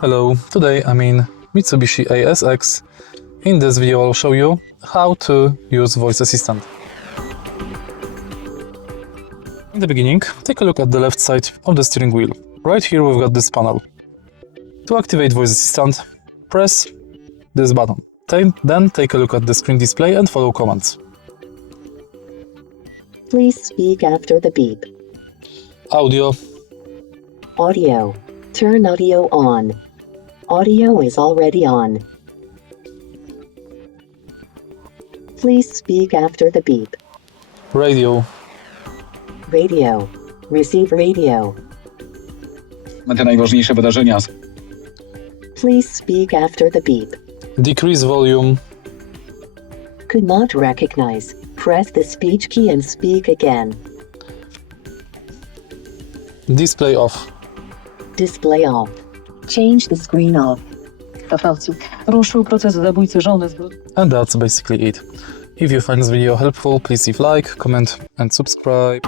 Hello, today I'm in Mitsubishi ASX. In this video I'll show you how to use voice assistant. In the beginning, take a look at the left side of the steering wheel. Right here we've got this panel. To activate voice assistant, press this button. Then take a look at the screen display and follow commands. Please speak after the beep. Audio, Audio. Turn audio on. Audio is already on. Please speak after the beep. radio, Radio. Receive radio. Te najważniejsze wydarzenia. Please speak after the beep. decrease volume, Could not recognize. Press the speech key and speak again. display off. Display off. Change the screen off. Ruszył proces zabójcy żony. And that's basically it. If you find this video helpful, please leave like, comment and subscribe.